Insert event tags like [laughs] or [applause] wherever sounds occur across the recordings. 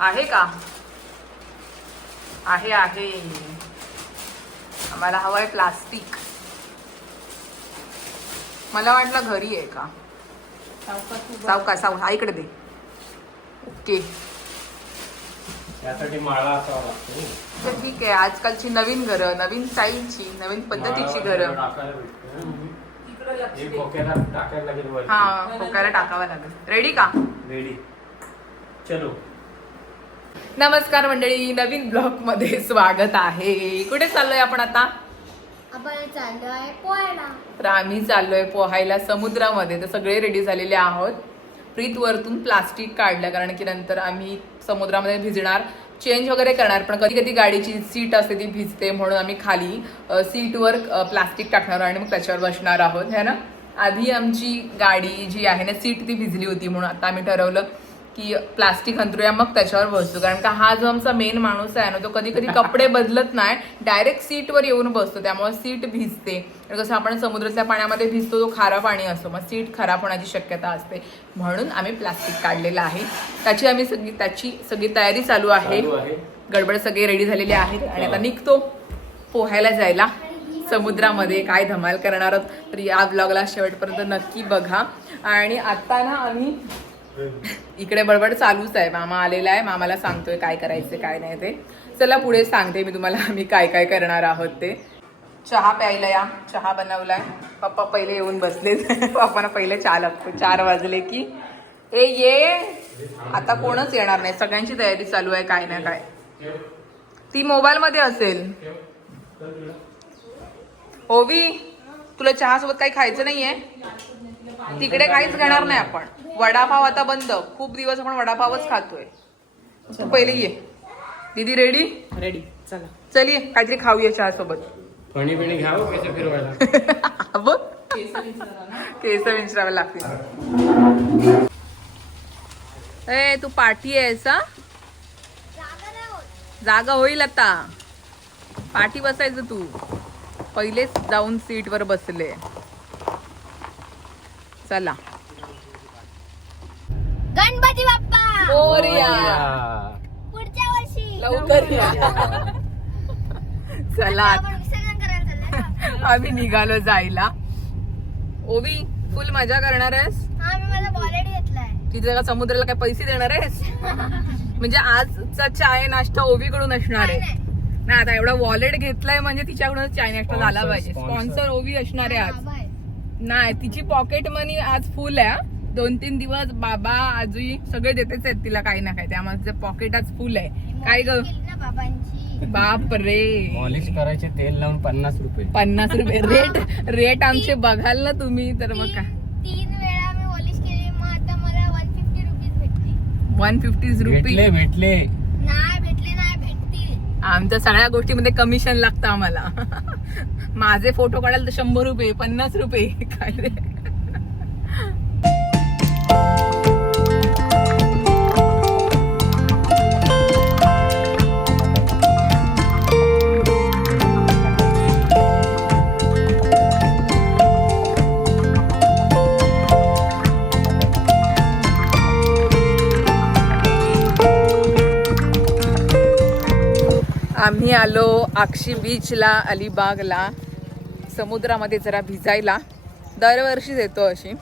आहे का? आहे आहे. आम्हाला हवंय प्लास्टिक. मला वाटलं घरी आहे का? सावका साव हा इकडे दे. ओके. त्यासाठी माळा असावा लागतो तर ठीक आहे आजकालची नवीन घरं नवीन स्टाईलची नवीन पद्धतीची घरं. हा खोकायला टाकावं लागेल. रेडी का? रेडी चलो. नमस्कार मंडळी नवीन ब्लॉगमध्ये स्वागत आहे. कुठे चाललोय आपण आता? तर आम्ही चाललोय पोहायला समुद्रामध्ये. तर सगळे रेडी झालेले आहोत. प्रीत वरतून प्लास्टिक काढलं कारण की नंतर आम्ही समुद्रामध्ये भिजणार. चेंज वगैरे करणार पण कधी कधी गाडीची सीट असते ती भिजते म्हणून आम्ही खाली सीटवर प्लास्टिक टाकणार आणि मग त्याच्यावर बसणार आहोत. है ना? आधी आमची गाडी जी आहे ना सीट ती भिजली होती म्हणून आता आम्ही ठरवलं की प्लास्टिक अंतरूया मग त्याच्यावर बसतो. कारण का हा जो आमचा मेन माणूस आहे ना तो कधी कधी कपडे [laughs] बदलत नाही डायरेक्ट सीटवर येऊन बसतो. त्यामुळे सीट भिजते. कसं आपण समुद्राच्या पाण्यामध्ये भिजतो तो खारा पाणी असतो. मग सीट खराब होण्याची शक्यता असते. म्हणून आम्ही प्लास्टिक काढलेलं आहे. त्याची आम्ही सगळी त्याची सगळी तयारी चालू आहे. गडबड सगळे रेडी झालेले आहेत. आणि आता निघतो पोहायला जायला. समुद्रामध्ये काय धमाल करणार आहोत तर या ब्लॉगला शेवटपर्यंत नक्की बघा. आणि आता ना आम्ही [laughs] इकडे बडबड चालूच आहे. मामा आलेला आहे. मामाला सांगतोय काय करायचं काय नाही ते. चला पुढे सांगते मी तुम्हाला आम्ही काय काय करणार आहोत ते. चहा प्यायला या. चहा बनवलाय. पप्पा पहिले येऊन बसले. [laughs] पप्पाना पहिले चहा लागतो. चार वाजले की. ए ये. आता कोणच येणार नाही. सगळ्यांची तयारी चालू आहे काय ना काय. ती मोबाईल मध्ये असेल हो, ओवी तुला चहा सोबत काही खायचं नाहीये? तिकडे काहीच घेणार नाही आपण. वडापाव आता बंद. खूप दिवस आपण वडापावच खातोय. तू पहिले ये. दीदी रेडी रेडी चला. चल ये. काहीतरी खाऊया चहा सोबत फणी बिणी घ्यावं कसं फिरवायला? [laughs] बघ. केस विंचरावे लागतील ए तू पाठी आहेस जागा होईल आता. पाठी बसायचं तू. पहिलेच जाऊन सीट वर बसले. चला. गणपती बाप्पा! मोरया. पुढच्या वर्षी. लवकर या. [laughs] चला आपण विसर्जन करायला चाललोय ना. आम्ही निघालो जायला. ओवी फुल मजा करणार आहेस? हा मी माझा वॉलेट घेतलाय. तिथे का समुद्राला काय पैसे देणार आहेस? म्हणजे आजचा चाय नाश्ता ओवीकडून असणार आहे. नाही. नाही. आता एवढा वॉलेट घेतलाय म्हणजे तिच्याकडूनच चाय नाश्ता झाला Sponsor, पाहिजे. sponsor. स्पॉन्सर ओवी असणार आहे आज. नाही तिची पॉकेट मनी आज फुल आहे हा. दोन तीन दिवस बाबा आजी सगळे देतेच आहेत तिला काही ना काही त्यामुळे तिचं पॉकेट आज फुल आहे. काय ग? बाप रे. पॉलिश करायचे तेल लावून पन्नास रुपये. पन्नास रुपये. रेट रेट आमचे बघाल ना तुम्ही तर मग काय? तीन तीन वेळा मी पॉलिश केली मग आता मला वन फिफ्टी रुपीज भेटते वन फिफ्टी रुपी भेटले भेटले. नाही भेटले नाही भेटतील. आमच्या सगळ्या गोष्टीमध्ये कमिशन लागतं आम्हाला. माझे फोटो काढाल तर शंभर रुपये पन्नास रुपये काय रे? आम्ही आलो आक्षी बीचला अलिबागला. समुद्रामध्ये जरा भिजायला. दरवर्षीच येतो अशी.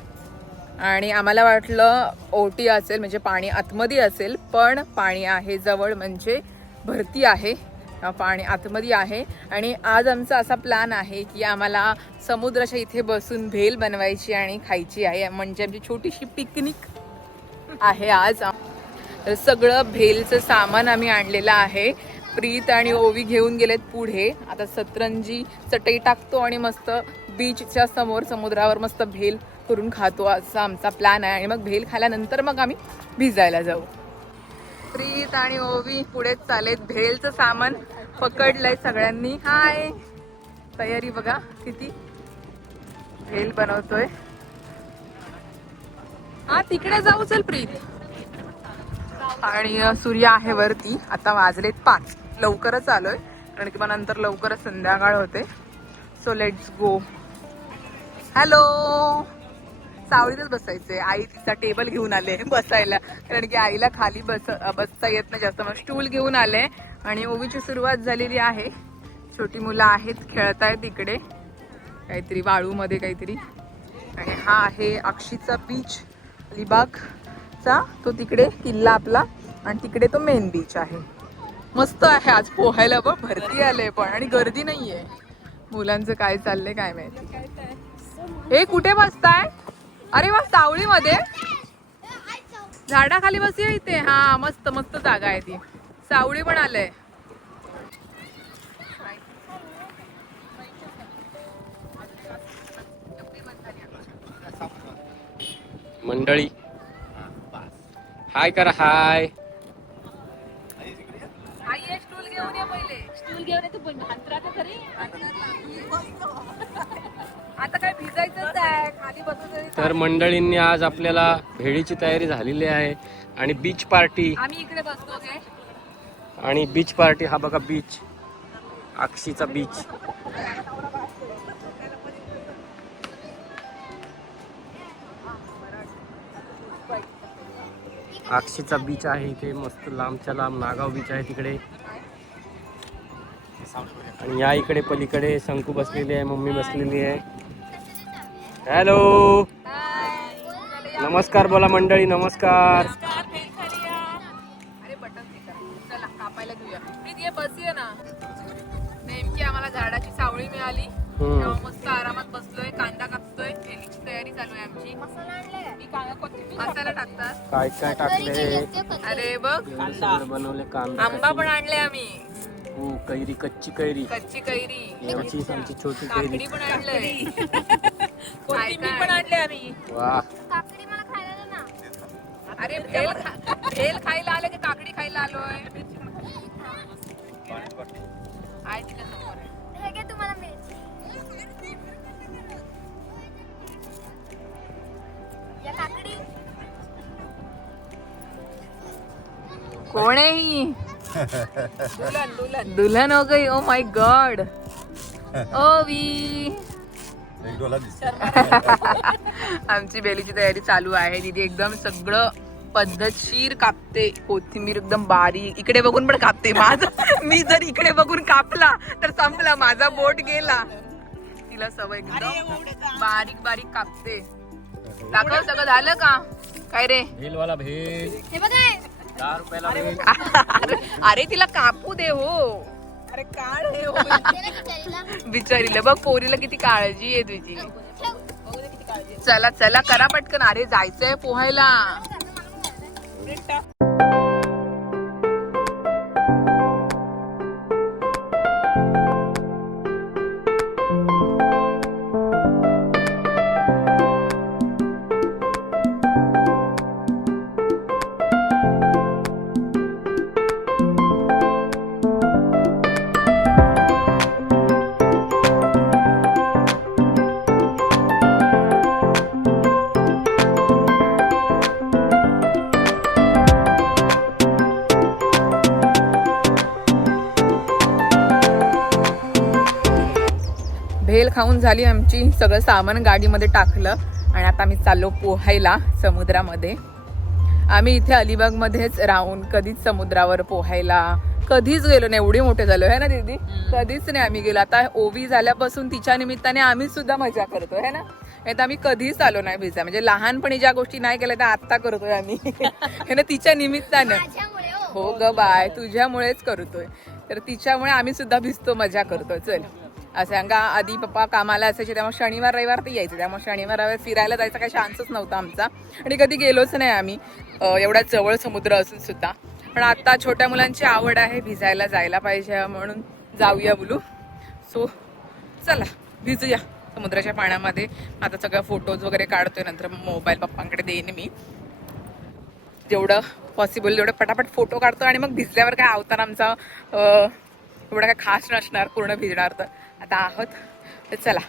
आणि आम्हाला वाटलं ओटी असेल म्हणजे पाणी आतमध्ये असेल पण पाणी आहे जवळ म्हणजे भरती आहे. पाणी आतमध्ये आहे. आणि आज आमचा असा प्लॅन आहे की आम्हाला समुद्राच्या इथे बसून भेल बनवायची आणि खायची आहे. म्हणजे आमची छोटीशी पिकनिक आहे आज. तर सगळं भेलचं सामान आम्ही आणलेलं आहे. प्रीत आणि ओवी घेऊन गेलेत पुढे. आता सतरंजी चटई टाकतो आणि मस्त बीचच्या समोर समुद्रावर मस्त भेल करून खातो. असा आमचा प्लॅन आहे. आणि मग भेल खाल्यानंतर मग आम्ही भिजायला जाऊ. प्रीत आणि ओवी पुढेच चालेत. भेलचं सामान पकडलंय सगळ्यांनी. हाय! तयारी बघा किती भेल बनवतोय. हा तिकडे जाऊ चल प्रीत. आणि सूर्य आहे वरती. आता वाजलेत पाच. लवकरच आलोय. कारण की मग नंतर लवकरच संध्याकाळ होते. सो लेट्स गो हॅलो सावळीतच बसायचंय. आई तिचा टेबल घेऊन आले बसायला. कारण की आईला खाली बस बसता येत नाही जास्त. मग स्टूल घेऊन आले. आणि ओवीची सुरुवात झालेली आहे. छोटी मुलं आहेत खेळतायत इकडे. काहीतरी वाळूमध्ये काहीतरी. आणि हा आहे अक्षीचा बीच अलिबागचा. तो तिकडे किल्ला आपला. आणि तिकडे तो मेन बीच आहे. मस्त आहे आज पोहायला बघ भरती आले पण आणि गर्दी नाहीये. मुलांचं काय चाललंय काय माहिती. हे कुठे बसताय? अरे वा सावळीमध्ये. झाडाखाली बसूया इथे. हा मस्त मस्त जागा आहे ती. सावळी पण आलंय. मंडळी. हाय करा हाय. घेऊन ये पहिले. स्टूल घेऊन ये तू पण अंतराचं खरी. आता काय भिजायचंच आहे. खाली बसून तरी तर मंडळींनी आज आपल्याला भेळीची तयारी झालेली आहे आणि बीच पार्टी आम्ही इकडे बसतो काय आणि बीच पार्टी हा बघा बीच अक्षीचा बीच अक्षीचा बीच आहे इथे. मस्त लांबच्या लांब नागाव बीच आहे तिकडे. आणि या इकडे पलीकडे शंकू बसलेली आहे मम्मी बसलेली आहे. हॅलो नमस्कार बोला मंडळी नमस्कार. अरे बटन चला कापायला घेऊया. प्रीत ये बस ये ना. नेमकी आम्हाला झाडाची सावळी मिळाली. मस्त आरामात बसलोय कांदा कापतोय. तयारी चालू आहे आमची. मसाला आणलाय मी कांदा कोथिंबीर मसाला टाकतात. काय काय टाकले अरे बघ. बनवले कांदा आंबा पण आणले आम्ही. हो कैरी कच्ची कैरी. कच्ची कैरी. आमची छोटी कैरी. काकडी पण आणलंय. [laughs] कोथिंबीर पण आणले आम्ही. वा. काकडी मला खायला दे ना. अरे भेल खा- भेल खायला आले की काकडी खायला आलोय? आहे तिच्या समोर. आहे. हे घे तुम्हाला मिळेल या काकडी. कोण आहे ही? दुल्हन दुल्हन. दुल्हन हो गई oh my God O V एक डोला दिसतो [laughs] आमची बेलीची तयारी चालू आहे. दीदी एकदम सगळं पद्धतशीर कापते. कोथिंबीर एकदम बारीक. इकडे बघून पण कापते माझं. [laughs] मी जर इकडे बघून कापला तर संपला. माझा बोट गेला. तिला सवय एकदम बारीक बारीक कापते. दाखव सगळं झालं का? काय रे? भेलवाला भेल. हे बघा दहा रुपयाला अरे अरे तिला कापू दे हो. अरे काढ हे हो. ना खिचडीला. बिचारीला बघ पोरीला किती काळजी आहे तुझी. चला चला करा पटकन. अरे जायचंय पोहायला. भेल खाऊन झाली आमची सगळं सामान गाडीमध्ये टाकलं आणि आता आम्ही चाललो पोहायला समुद्रामध्ये. आम्ही इथे अलिबागमध्येच राहून कधीच समुद्रावर पोहायला कधीच गेलो नाही. एवढी मोठे झालो है ना दीदी? कधीच नाही आम्ही गेलो. आता ओवी झाल्यापासून तिच्या निमित्ताने आम्ही सुद्धा मजा करतोय है ना? नाही तर आम्ही कधीच आलो नाही भिजा. म्हणजे लहानपणी ज्या गोष्टी नाही केल्या त्या आत्ता करतोय आम्ही. [laughs] है ना तिच्या निमित्तानं. हो. हो ग बाय तुझ्यामुळेच करतोय. तर तिच्यामुळे आम्ही सुद्धा भिजतो मजा करतोय. चल. असं सांगा आधी पप्पा कामाला असायचे त्यामुळे शनिवार रविवार ते यायचे. त्यामुळे शनिवार रविवार फिरायला जायचा काही चान्सच नव्हता आमचा. आणि कधी गेलोच नाही आम्ही. एवढा जवळ समुद्र असून सुद्धा. पण आता छोट्या मुलांची आवड आहे भिजायला जायला पाहिजे म्हणून जाऊया बोलू. सो चला भिजूया समुद्राच्या पाण्यामध्ये. आता सगळं फोटोज वगैरे काढतोय नंतर मोबाईल पप्पांकडे देईन मी. जेवढं पॉसिबल तेवढं पटापट फोटो काढतो आणि मग भिजल्यावर काय अवतार आमचा एवढा एवढं काय खास नसणार पूर्ण भिजणार तर. आता आहोत. तर चला.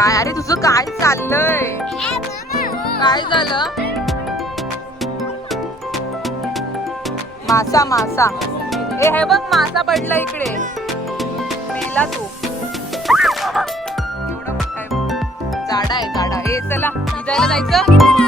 काय? अरे तुझं काय चाललंय? काय झालं? मासा मासा. ए हे बघ मासा पडला इकडे. मेला तू. एवढा मोठा आहे. बघ. जाडा आहे जाडा. ए चला भिजायला जायचं?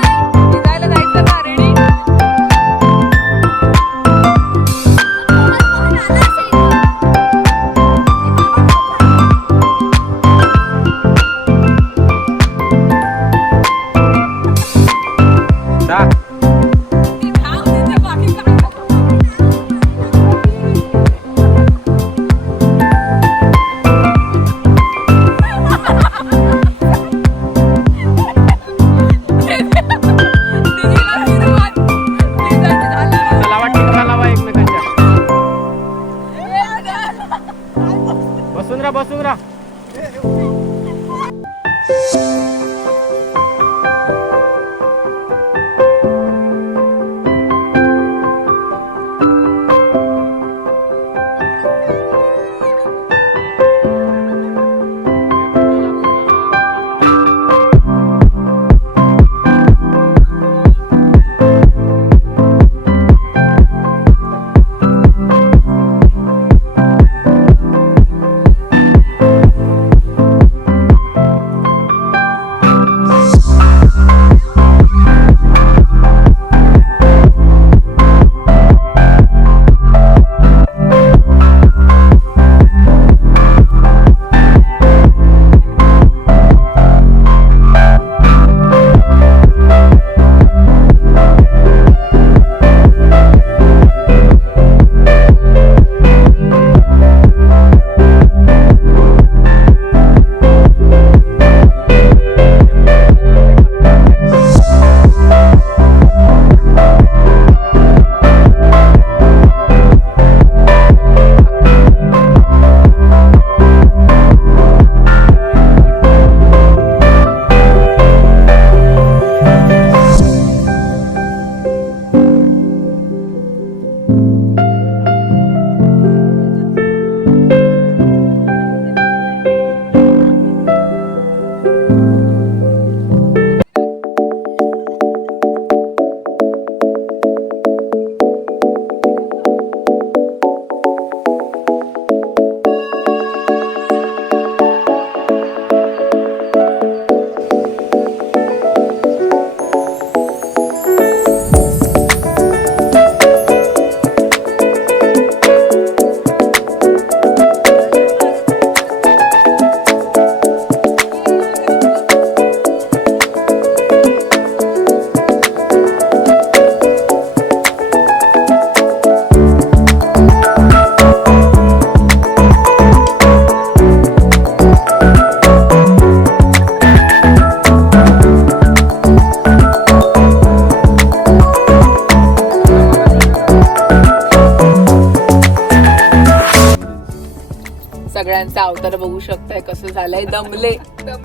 सगळ्यांचा अवतार बघू शकताय कसं झालंय. दमले.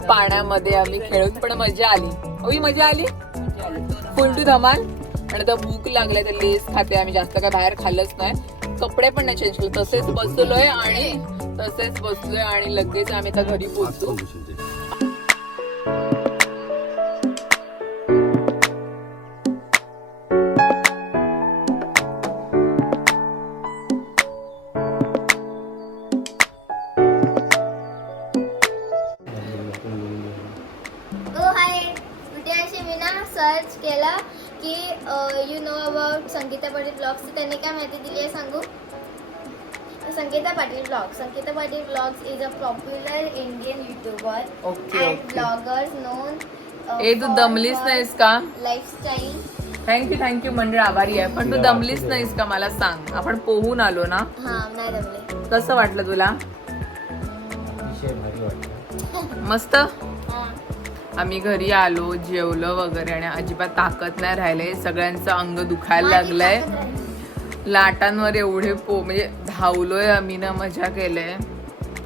पाण्यामध्ये आम्ही खेळून पण मजा आली. होई मजा आली? फुल टू धमाल. आणि तर भूक लागलाय तर लेस खाते. आम्ही जास्त काय बाहेर खाल्लंच नाही. कपडे पण नाही चेंज केले. तसेच बसलोय आणि तसेच बसलोय आणि लगेच आम्ही आता घरी पोहोचू. Sangeeta Patil blog Sangeeta Patil blogs is a popular Indian YouTuber Okay, and. Bloggers known ए तू दमलीस नाहीस का? लाईफस्टाईल थँक्यू थँक्यू मंडळ आभारी आहे. पण तू दमलीस नाहीस का? मला सांग. आपण पोहून आलो ना? हां नाही दमले. कसं वाटलं तुला? मस्त? हां. आम्ही घरी आलो जेवलो वगैरे आणि अजिबात ताकद नाही राहिले सगळ्यांचं अंग दुखायला लागलंय. लाटांवर एवढे पो म्हणजे धावलोय आम्ही ना मजा केलंय.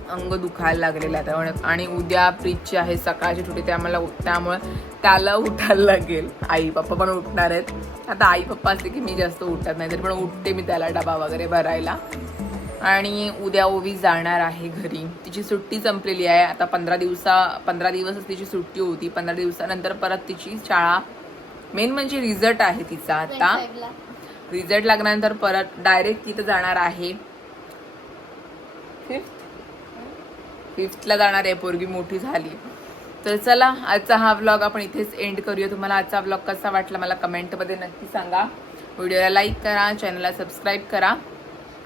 अंग दुखायला लागलेलं आहे त्यामुळे आणि उद्या प्रीतची आहे सकाळची सुट्टी त्यामुळे त्यामुळे त्याला उठायला लागेल. आई पप्पा पण उठणार आहेत. आता आई पप्पा असते की मी जास्त उठत नाही तरी पण उठते मी त्याला डबा वगैरे भरायला. आणि उद्या ओवी जाणार आहे घरी. तिची सुट्टी संपलेली आहे. आता पंधरा दिवसा पंधरा दिवसच तिची सुट्टी होती. पंधरा दिवसानंतर परत तिची शाळा. मेन म्हणजे रिझल्ट आहे तिचा आता. रिझल्ट लागल्यानंतर परत डायरेक्ट तिथं जाणार आहे. फिफ्थ फिफ्थला जाणार आहे पोरगी मोठी झाली. तर चला आजचा हा व्लॉग आपण इथेच एंड करूया. तुम्हाला आजचा व्लॉग कसा वाटला मला कमेंटमध्ये नक्की सांगा. व्हिडिओला लाईक करा चॅनलला सबस्क्राईब करा.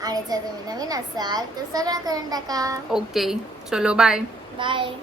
आणि जर तुम्ही नवीन असाल तर सगळं करून टाका. ओके चलो बाय बाय